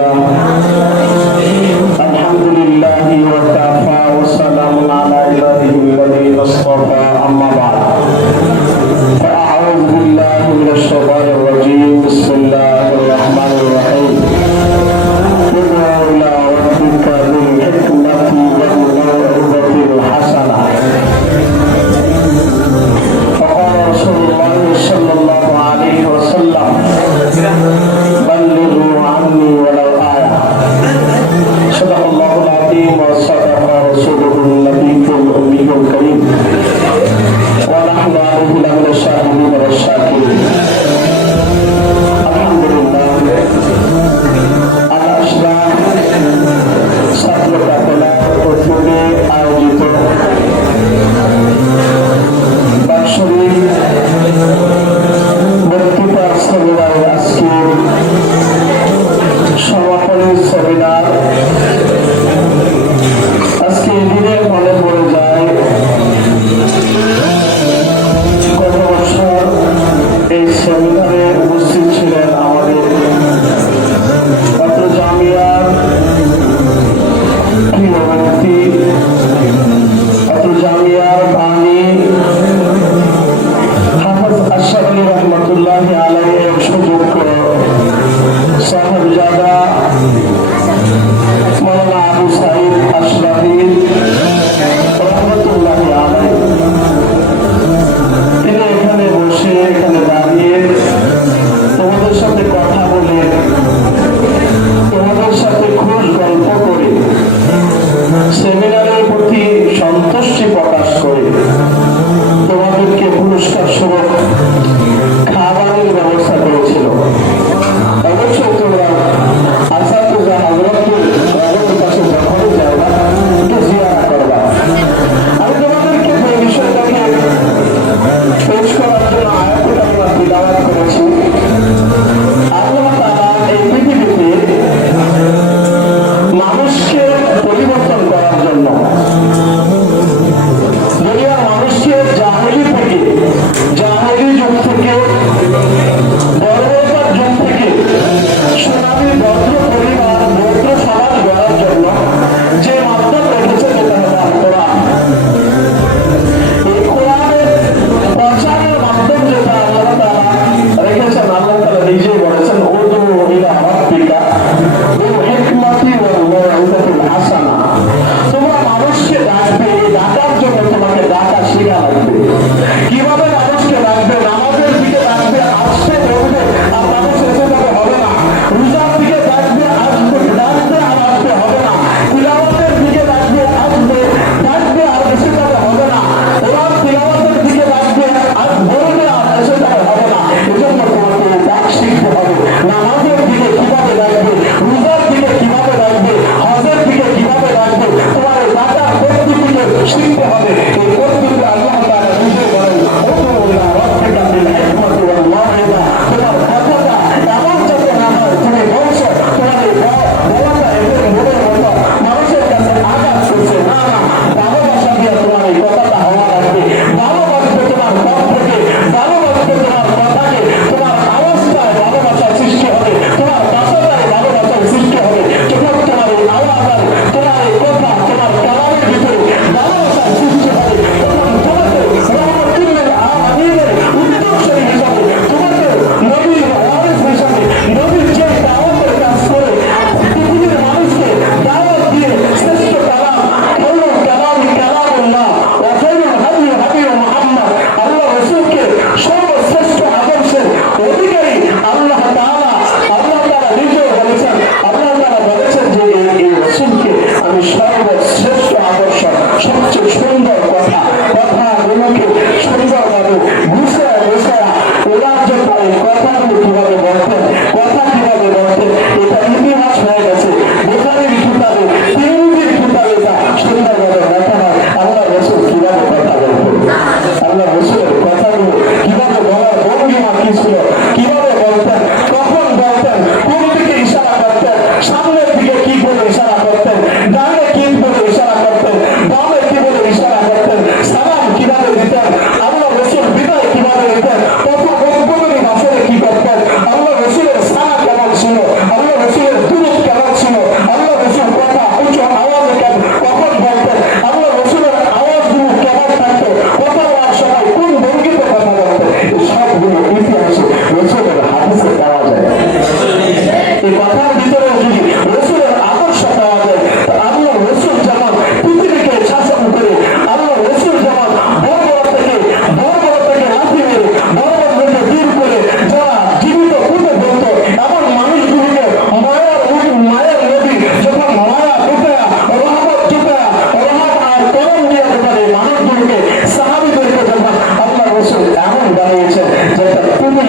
감사합니다. Deus está aqui. Alhamdulillah. খোদা হয়েছেন যেটা তুমি